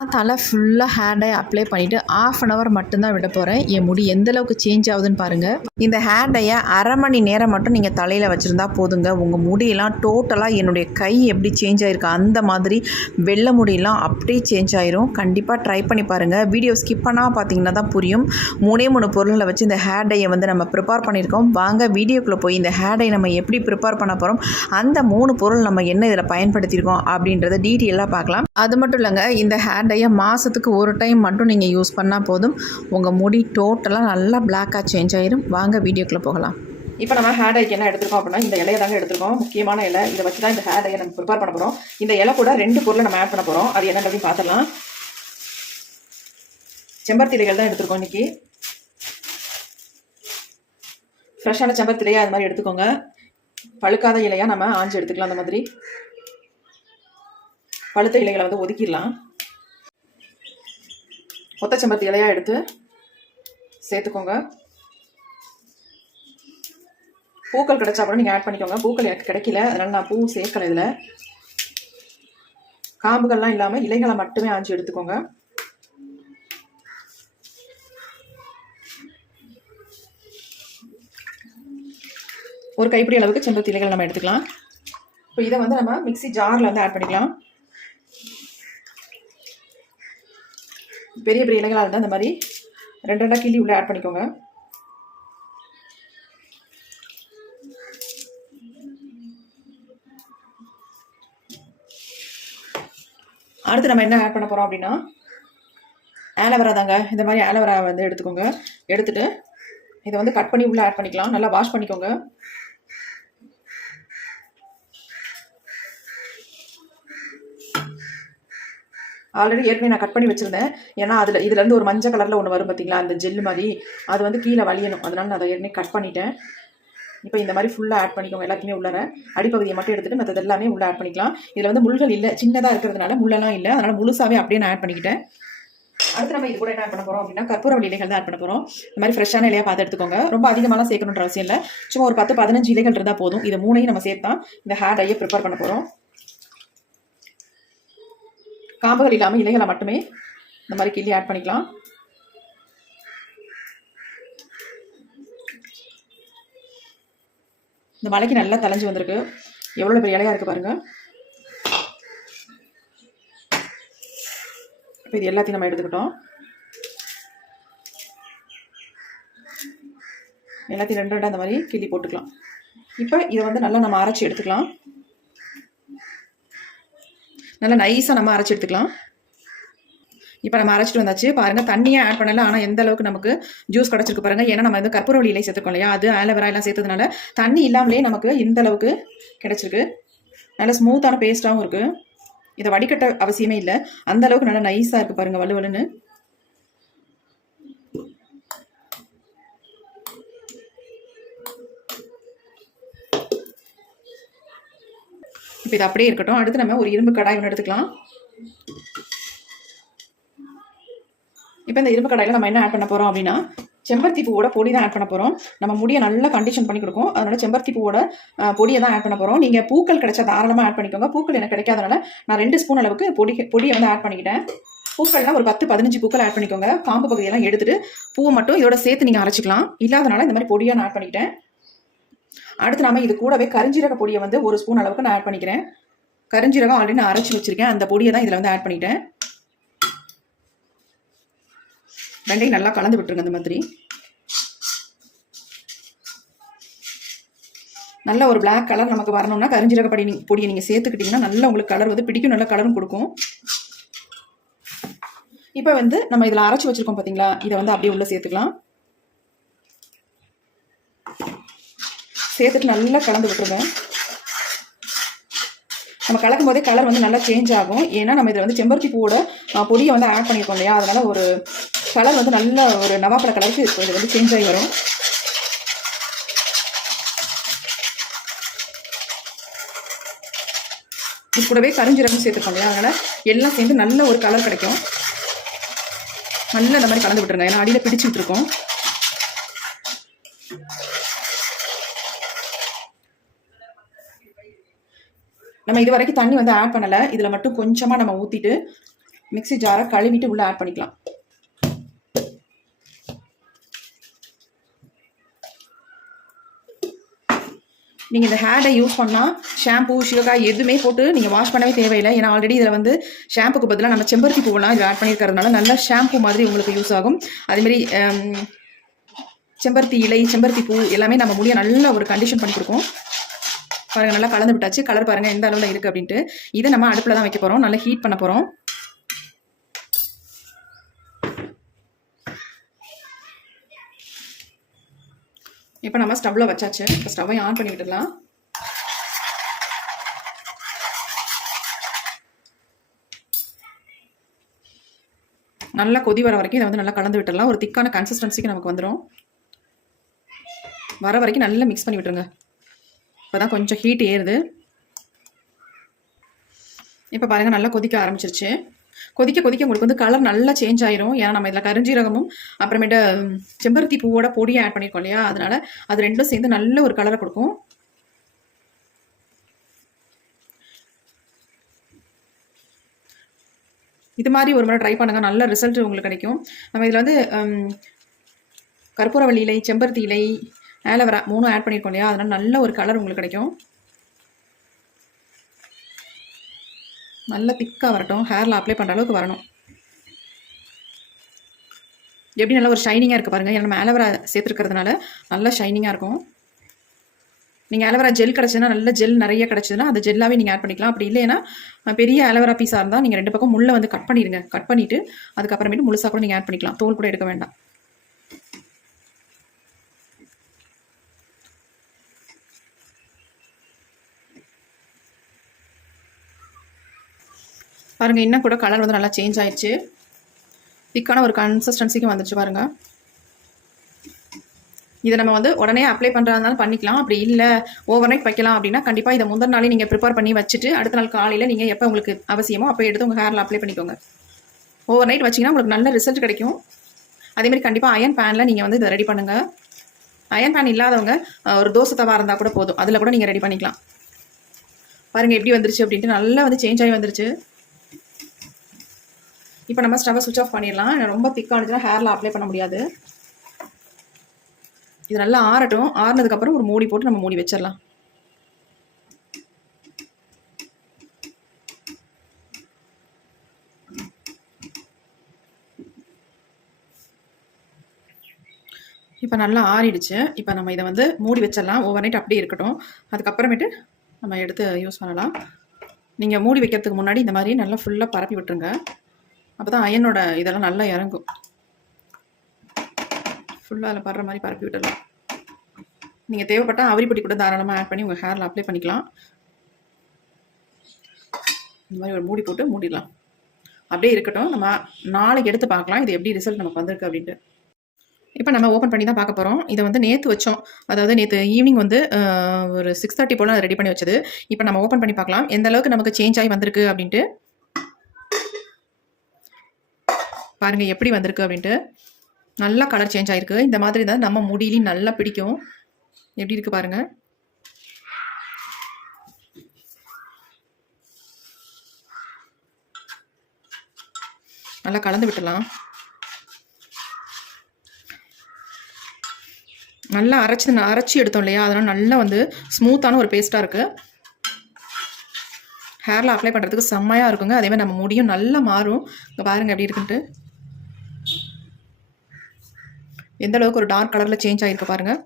தலை ஃபுல்லாக hair dye apply பண்ணிவிட்டு ½ அன் ஹவர் மட்டும்தான் விட போகிறேன். என் முடி எந்தளவுக்கு சேஞ்ச் ஆகுதுன்னு பாருங்கள். இந்த ஹேர் டையை அரை மணி நேரம் மட்டும் நீங்கள் தலையில் வச்சுருந்தா போதுங்க. உங்கள் முடியெல்லாம் டோட்டலாக என்னுடைய கை எப்படி சேஞ்ச் ஆகிருக்கு அந்த மாதிரி வெள்ளை முடியெல்லாம் அப்படியே சேஞ்ச் ஆயிரும். கண்டிப்பாக ட்ரை பண்ணி பாருங்கள். வீடியோ ஸ்கிப் பண்ணால் பார்த்தீங்கன்னா தான் புரியும். 3 பொருள்களை வச்சு இந்த ஹேர் டையை நம்ம ப்ரிப்பேர் பண்ணியிருக்கோம். வாங்க வீடியோக்குள்ளே போய் இந்த ஹேர் டை நம்ம எப்படி ப்ரிப்பேர் பண்ண போகிறோம், அந்த 3 பொருள் நம்ம என்ன இதில் பயன்படுத்தியிருக்கோம் அப்படின்றத டீட்டெயிலாக பார்க்கலாம். அது மட்டும் இல்லைங்க, இந்த ஹேர் டையை மாதத்துக்கு ஒரு டைம் மட்டும் நீங்கள் யூஸ் பண்ணால் போதும். உங்கள் முடி டோட்டலாக நல்லா பிளாக்காக சேஞ்ச் ஆயிரும். வாங்க வீடியோக்குள்ளே போகலாம். இப்போ நம்ம ஹேர் டைக்கு என்ன எடுத்துருக்கோம் அப்படின்னா, இந்த இலையை தாங்க எடுத்துருக்கோம். முக்கியமான இலை. இதை வச்சு தான் இந்த ஹேர் டையை நம்ம ப்ரிப்பேர் பண்ண போகிறோம். இந்த இலை கூட 2 பொருளை நம்ம ஆட் பண்ண போகிறோம். அது என்னன்னு பார்த்துடலாம். செம்பருத்தி இலைகள் தான் எடுத்துருக்கோம் இன்றைக்கி. ஃப்ரெஷ்ஷான செம்பருத்தி இலையாக அது மாதிரி எடுத்துக்கோங்க. பழுக்காத இலையாக நம்ம ஆஞ்சு எடுத்துக்கலாம். அந்த மாதிரி பழுத்த இலைகளை ஒதுக்கிடலாம். ஒத்த செம்பருத்தி இலையாக எடுத்து சேர்த்துக்கோங்க. பூக்கள் கிடைச்சா கூட நீங்கள் ஆட் பண்ணிக்கோங்க. பூக்கள் எனக்கு கிடைக்கல, அதனால் நான் பூ சேர்க்கலை. இதில் காம்புகள்லாம் இல்லாமல் இலைகளை மட்டுமே ஆஞ்சு எடுத்துக்கோங்க. ஒரு கைப்பிடி அளவுக்கு செம்பருத்தி இலைகள் நம்ம எடுத்துக்கலாம். இப்போ இதை நம்ம மிக்ஸி ஜாரில் ஆட் பண்ணிக்கலாம். பெரிய பெரிய இலைகளாக இருந்தால் இந்த மாதிரி 2 கிள்ளி உள்ளே ஆட் பண்ணிக்கோங்க. அடுத்து நம்ம என்ன ஆட் பண்ண போகிறோம் அப்படின்னா, ஆலோவேரா தாங்க. இந்த மாதிரி ஆலோவேரா எடுத்துக்கோங்க. எடுத்துட்டு இதை கட் பண்ணி உள்ளே ஆட் பண்ணிக்கலாம். நல்லா வாஷ் பண்ணிக்கோங்க. ஆல்ரெடி ஏற்கனவே நான் கட் பண்ணி வச்சுருந்தேன். ஏன்னா இதுலேருந்து ஒரு மஞ்சள் கலரில் ஒன்று வரும் பார்த்தீங்களா, அந்த ஜெல்லு மாதிரி. அது கீழே வலியணும். அதனால நான் அதை ஏற்கனவே கட் பண்ணிட்டேன். இப்போ இந்த மாதிரி ஃபுல்லாக ஆட் பண்ணிக்கோங்க. எல்லாத்தையுமே உள்ளார அடிப்பகுதியை மட்டும் எடுத்துகிட்டு மற்றது எல்லாமே உள்ளே ஆட் பண்ணிக்கலாம். இதில் முள்கள் இல்லை, சின்னதாக இருக்கிறதுனால முள்ளெல்லாம் இல்லை. அதனால் முழுசாகவே அப்படியே நான் ஆட் பண்ணிக்கிட்டேன். அடுத்து நம்ம இது கூட என்ன ஆட் பண்ண போகிறோம் அப்படின்னா, கற்பூரவள்ளி இலைகள் தான் ஆட் பண்ண போகிறோம். இந்த மாதிரி ஃப்ரெஷ்ஷான இலையாக பார்த்து எடுத்துக்கோங்க. ரொம்ப அதிகமாகலாம் சேர்க்கணுன்ற அவசியம் இல்லை. சும்மா ஒரு 10-15 இலைகள் இருந்தால் போதும். இது 3ஐயும் நம்ம சேர்த்தா இந்த ஹேர் டையை ப்ரிப்பேர் பண்ண போகிறோம். காம்புகள் இல்லாமல் இலைகளை மட்டுமே இந்த மாதிரி கிள்ளி ஆட் பண்ணிக்கலாம். இந்த மலைக்கு நல்லா தலைஞ்சு வந்திருக்கு. எவ்வளோ பெரிய இலையாக இருக்குது பாருங்கள். இப்போ இது எல்லாத்தையும் நம்ம எடுத்துக்கிட்டோம். எல்லாத்தையும் 2 அந்த மாதிரி கிள்ளி போட்டுக்கலாம். இப்போ இதை நல்லா நம்ம அரைச்சி எடுத்துக்கலாம். நல்லா நைஸாக நம்ம அரைச்சி எடுத்துக்கலாம். இப்போ நம்ம அரைச்சிட்டு வந்தாச்சு பாருங்கள். தண்ணியாக ஆட் பண்ணல, ஆனால் எந்த அளவுக்கு நமக்கு ஜூஸ் கிடச்சிருக்கு பாருங்கள். ஏன்னா நம்ம கற்பூரவள்ளி இலை சேர்த்துக்கோம் இல்லையா, அது ஆலோவேரா எல்லாம் சேர்த்ததுனால தண்ணி இல்லாமலே நமக்கு இந்த அளவுக்கு கிடச்சிருக்கு. நல்லா ஸ்மூத்தான பேஸ்ட்டாகவும் இருக்குது. இதை வடிகட்ட அவசியமே இல்லை, அந்த அளவுக்கு நல்லா நைஸாக இருக்குது பாருங்கள், வலுவலுன்னு. இப்போ இது அப்படியே இருக்கட்டும். அடுத்து நம்ம ஒரு இரும்பு கடாய் ஒன்று எடுத்துக்கலாம். இப்போ இந்த இரும்பு கடாயில் நம்ம என்ன ஆட் பண்ண போகிறோம் அப்படின்னா, செம்பருத்தி பூவோட பொடி தான் ஆட் பண்ண போகிறோம். நம்ம முடியை நல்லா கண்டிஷன் பண்ணி கொடுக்கும். அதனால செம்பருத்தி பூவோட பொடியை தான் ஆட் பண்ண போகிறோம். நீங்கள் பூக்கள் கிடைச்சா தாராளமாக ஆட் பண்ணிக்கோங்க. பூக்கள் எனக்கு கிடைக்காதனால நான் 2 ஸ்பூன் அளவுக்கு பொடியை ஆட் பண்ணிக்கிட்டேன். பூக்கள்லாம் ஒரு 10-15 பூக்கள் ஆட் பண்ணிக்கோங்க. காம்பு பகுதியெல்லாம் எடுத்துட்டு பூவை மட்டும் இதோட சேர்த்து நீங்கள் அரைச்சிக்கலாம். இல்லாதனால இந்த மாதிரி பொடியாக நான் ஆட் பண்ணிக்கிட்டேன். அடுத்து நாம இது கூடவே கரிஞ்சீரக பொடியை 1 ஸ்பூன் அளவுக்கு நான் ஆட் பண்ணிக்கிறேன். கரிஞ்சீரகம் ஆல்ரெடி நான் அரைச்சி வச்சிருக்கேன். அந்த பொடியை தான் இதில் ஆட் பண்ணிட்டேன். ரெண்டையும் நல்லா கலந்து விட்டுருங்க. அந்த மாதிரி நல்ல ஒரு பிளாக் கலர் நமக்கு வரணும்னா கரிஞ்சீரக பொடியை நீங்கள் சேர்த்துக்கிட்டிங்கன்னா நல்லா உங்களுக்கு கலர் பிடிக்கும், நல்ல கலரும் கொடுக்கும். இப்போ நம்ம இதில் அரைச்சி வச்சிருக்கோம் பார்த்தீங்களா, இதை அப்படியே உள்ள சேர்த்துக்கலாம். சேர்த்துட்டு நல்லா கலந்து விட்டுருங்க. நம்ம கலக்கும் போதே கலர் நல்லா சேஞ்ச் ஆகும். ஏன்னா நம்ம இதில் செம்பருத்தி பூவோட பொடியை ஆட் பண்ணியிருக்கோம் இல்லையா, அதனால ஒரு கலர் நல்ல ஒரு நவாப்பழ கலருக்கு இது சேஞ்ச் ஆகி வரும். இது கூடவே கரிஞ்சீரகம் சேர்த்துருக்கோம் இல்லையா, அதனால எல்லாம் சேர்ந்து நல்ல ஒரு கலர் கிடைக்கும். நல்லா இந்த மாதிரி கலந்து விட்டுருங்க. ஏன்னா அடியில் பிடிச்சி விட்டுருக்கோம். நம்ம இது வரைக்கும் தண்ணி ஆட் பண்ணலை. இதில் மட்டும் கொஞ்சமாக நம்ம ஊற்றிட்டு மிக்ஸி ஜாரை கழுவிட்டு உள்ளே ஆட் பண்ணிக்கலாம். நீங்கள் இந்த ஹேர் டை யூஸ் பண்ணால் ஷாம்பூ சீகக்காய் எதுவுமே போட்டு நீங்கள் வாஷ் பண்ணவே தேவையில்லை. ஏன்னா ஆல்ரெடி இதில் வந்து ஷாம்புக்கு பதிலாக நம்ம செம்பருத்தி பூவெல்லாம் இதில் ஆட் பண்ணியிருக்கிறதுனால நல்ல ஷாம்பூ மாதிரி உங்களுக்கு யூஸ் ஆகும். அதேமாரி செம்பருத்தி இலை, செம்பருத்தி பூ எல்லாமே நம்ம முடிய நல்ல ஒரு கண்டிஷன் பண்ணி கொடுக்கும். பாருங்கள், நல்லா கலந்து விட்டாச்சு. கலர் பாருங்கள் எந்த அளவில் இருக்குது அப்படின்ட்டு. இதை நம்ம அடுப்பில் தான் வைக்க போகிறோம். நல்லா ஹீட் பண்ண போகிறோம். இப்போ நம்ம ஸ்டவ்வில் வச்சாச்சு. இப்போ ஸ்டவ்வை ஆன் பண்ணி விட்டுடலாம். நல்லா கொதி வர வரைக்கும் இதை வந்து நல்லா கலந்து விட்டுடலாம். ஒரு திக்கான கன்சிஸ்டன்சிக்கு நமக்கு வந்துடும். வர வரைக்கும் நல்லா மிக்ஸ் பண்ணி விட்டுருங்க. இப்போ தான் கொஞ்சம் ஹீட் ஏறுது. இப்போ பாருங்கள், நல்லா கொதிக்க ஆரம்பிச்சிருச்சு. கொதிக்க கொதிக்க உங்களுக்கு வந்து கலர் நல்லா சேஞ்ச் ஆயிரும். ஏன்னா நம்ம இதில் கருஞ்சீரகமும் அப்புறமேட்டு செம்பருத்தி பூவோட பொடியை ஆட் பண்ணியிருக்கோம் இல்லையா, அதனால அது ரெண்டும் சேர்ந்து நல்ல ஒரு கலரை கொடுக்கும். இது மாதிரி ஒரு முறை ட்ரை பண்ணுங்க, நல்ல ரிசல்ட் உங்களுக்கு கிடைக்கும். நம்ம இதில் வந்து கற்பூரவள்ளி இலை, செம்பருத்தி இலை, ஆலோவேரா 3 ஆட் பண்ணியிருக்கோம் இல்லையா, அதனால நல்ல ஒரு கலர் உங்களுக்கு கிடைக்கும். நல்ல திக்காக வரட்டும். ஹேரில் அப்ளை பண்ணுற அளவுக்கு வரணும். எப்படி நல்லா ஒரு ஷைனிங்காக இருக்குது பாருங்கள். ஏன்னா நம்ம ஆலோவேரா சேர்த்துருக்கிறதுனால நல்லா ஷைனிங்காக இருக்கும். நீங்கள் ஆலோவேரா ஜெல் கிடச்சதுன்னா, நல்ல ஜெல் நிறைய கிடச்சதுன்னா அந்த ஜெல்லாகவே நீங்கள் ஆட் பண்ணிக்கலாம். அப்படி இல்லைன்னா பெரிய ஆலோவேரா பீஸாக இருந்தால் நீங்கள் 2 பக்கம் முள்ளை வந்து கட் பண்ணிடுங்க. கட் பண்ணிவிட்டு அதுக்கப்புறமேட்டு முழுசாக கூட நீங்கள் ஆட் பண்ணிக்கலாம். தோல் கூட எடுக்க வேண்டாம். பாருங்கள், இன்னும் கூட கலர் வந்து நல்லா சேஞ்ச் ஆயிடுச்சு. திக்கான ஒரு கன்சிஸ்டன்சிக்கு வந்துச்சு பாருங்கள். இதை நம்ம வந்து உடனே அப்ளை பண்ணுறதுனாலும் பண்ணிக்கலாம். அப்படி இல்லை ஓவர் நைட் வைக்கலாம் அப்படின்னா கண்டிப்பாக இதை முந்தின நாளே நீங்கள் ப்ரிப்பேர் பண்ணி வச்சுட்டு அடுத்த நாள் காலையில் நீங்கள் எப்போ உங்களுக்கு அவசியமோ அப்போ எடுத்து உங்கள் ஹேரில் அப்ளை பண்ணிக்கோங்க. ஓவர் நைட் வச்சிங்கன்னா உங்களுக்கு நல்ல ரிசல்ட் கிடைக்கும். அதேமாதிரி கண்டிப்பாக அயன் பேனில் நீங்கள் வந்து இதை ரெடி பண்ணுங்கள். அயன் பேன் இல்லாதவங்க ஒரு தோசை தவா இருந்தால் கூட போதும், அதில் கூட நீங்கள் ரெடி பண்ணிக்கலாம். பாருங்கள் எப்படி வந்துருச்சு அப்படின்ட்டு. நல்லா வந்து சேஞ்ச் ஆகி வந்துருச்சு. இப்போ நம்ம ஸ்டவ்வை சுவிட்ச் ஆஃப் பண்ணிடலாம். ரொம்ப திக்கானுச்சுன்னா ஹேரில் அப்ளை பண்ண முடியாது. இது நல்லா ஆறட்டும். ஆறுனதுக்கப்புறம் ஒரு மூடி போட்டு நம்ம மூடி வச்சிடலாம். இப்போ நல்லா ஆறிடுச்சு. இப்போ நம்ம இதை வந்து மூடி வச்சிடலாம். ஓவர் நைட் அப்படியே இருக்கட்டும். அதுக்கப்புறமேட்டு நம்ம எடுத்து யூஸ் பண்ணலாம். நீங்கள் மூடி வைக்கிறதுக்கு முன்னாடி இந்த மாதிரி நல்லா ஃபுல்லாக பரப்பி விட்டுருங்க. அப்போ தான் அயனோட இதெல்லாம் நல்லா இறங்கும். ஃபுல்லாக அதில் படுற மாதிரி பரப்பி விட்டுடலாம். நீங்கள் தேவைப்பட்டால் அவரிப்பொடி கூட தாராளமாக ஆட் பண்ணி உங்கள் ஹேரில் அப்ளை பண்ணிக்கலாம். இந்த மாதிரி ஒரு மூடி போட்டு மூடிடலாம். அப்படியே இருக்கட்டும். நம்ம நாளைக்கு எடுத்து பார்க்கலாம் இது எப்படி ரிசல்ட் நமக்கு வந்திருக்கு அப்படின்ட்டு. இப்போ நம்ம ஓப்பன் பண்ணி தான் பார்க்க போகிறோம். இதை வந்து நேற்று வச்சோம். அதாவது நேற்று ஈவினிங் வந்து ஒரு 6:30 போல் ரெடி பண்ணி வச்சது. இப்போ நம்ம ஓப்பன் பண்ணி பார்க்கலாம் எந்த அளவுக்கு நமக்கு சேஞ்ச் ஆகி வந்திருக்கு அப்படின்ட்டு. பாருங்கள் எப்படி வந்திருக்கு அப்படின்ட்டு. நல்லா கலர் சேஞ்ச் ஆகிருக்கு. இந்த மாதிரி தான் நம்ம முடியிலையும் நல்லா பிடிக்கும். எப்படி இருக்குது பாருங்கள். நல்லா கலந்து விட்டுலாம். நல்லா அரைச்சி எடுத்தோம் இல்லையா, அதனால் நல்லா வந்து ஸ்மூத்தான ஒரு பேஸ்ட்டாக இருக்குது. ஹேரில் அப்ளை பண்ணுறதுக்கு செம்மையாக இருக்குங்க. அதேமாதிரி நம்ம முடியும் நல்லா மாறும். இங்கே பாருங்கள் எப்படி இருக்குன்ட்டு. எந்த அளவுக்கு ஒரு டார்க் கலரில் சேஞ்ச் ஆகிருக்கு பாருங்கள்.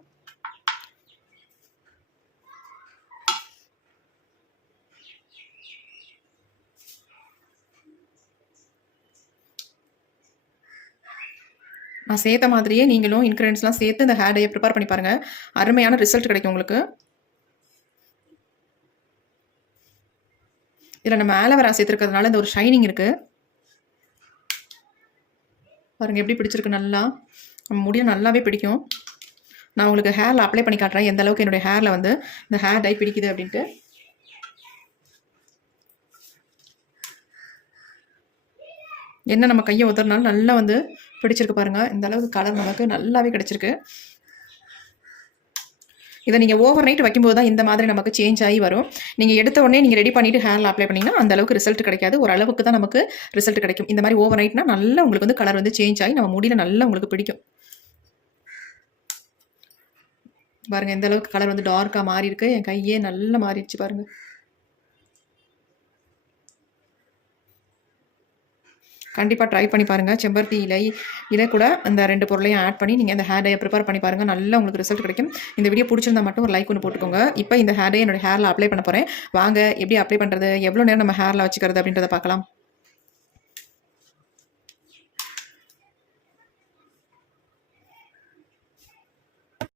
நான் சேர்த்த மாதிரியே நீங்களும் இன்க்ரீடியன்ஸ்லாம் சேர்த்து இந்த ஹேர் டையை ப்ரிப்பேர் பண்ணி பாருங்கள். அருமையான ரிசல்ட் கிடைக்கும் உங்களுக்கு. இதில் நம்ம ஆலோவேரா சேர்த்துருக்கிறதுனால இந்த ஒரு ஷைனிங் இருக்குது. பாருங்கள் எப்படி பிடிச்சிருக்கு. நல்லா நம்ம முடியும் நல்லாவே பிடிக்கும். நான் உங்களுக்கு ஹேரில் அப்ளை பண்ணி காட்டுறேன் எந்த அளவுக்கு என்னுடைய ஹேரில் வந்து இந்த ஹேர் டை பிடிக்குது அப்படின்ட்டு. என்ன நம்ம கையை உதறினாலும் நல்லா வந்து பிடிச்சிருக்கு பாருங்கள். இந்த அளவுக்கு கலர் நமக்கு நல்லாவே கிடச்சிருக்கு. இதை நீங்கள் ஓவர் நைட் வைக்கும்போது தான் இந்த மாதிரி நமக்கு சேஞ்ச் ஆகி வரும். நீங்கள் எடுத்த உடனே நீங்கள் ரெடி பண்ணிவிட்டு ஹேரில் அப்ளை பண்ணிங்கன்னா அந்த அளவுக்கு ரிசல்ட் கிடைக்காது. ஒரு அளவுக்கு தான் நமக்கு ரிசல்ட் கிடைக்கும். இந்த மாதிரி ஓவர் நைட்னா நல்லா உங்களுக்கு வந்து கலர் வந்து சேஞ்ச் ஆகி நம்ம முடியல நல்லா உங்களுக்கு பிடிக்கும். பாருங்கள் எந்த அளவுக்கு கலர் வந்து டார்க்காக மாறி இருக்கு. என் கையே நல்லா மாறிடுச்சு பாருங்கள். கண்டிப்பாக ட்ரை பண்ணி பாருங்கள். செம்பருத்தி இலை கூட அந்த 2 பொருளையும் ஆட் பண்ணி நீங்கள் இந்த ஹேர் டையை ப்ரிப்பேர் பண்ணி பாருங்கள். நல்லா உங்களுக்கு ரிசல்ட் கிடைக்கும். இந்த வீடியோ பிடிச்சிருந்தா மட்டும் ஒரு லைக் ஒன்று போட்டுக்கோங்க. இப்போ இந்த ஹேர் டை என்னோட ஹேரில் அப்ளை பண்ண போகிறேன். வாங்க எப்படி அப்ளை பண்ணுறது, எவ்வளோ நேரம் நம்ம ஹேரில் வச்சுக்கிறது அப்படின்றத பார்க்கலாம்.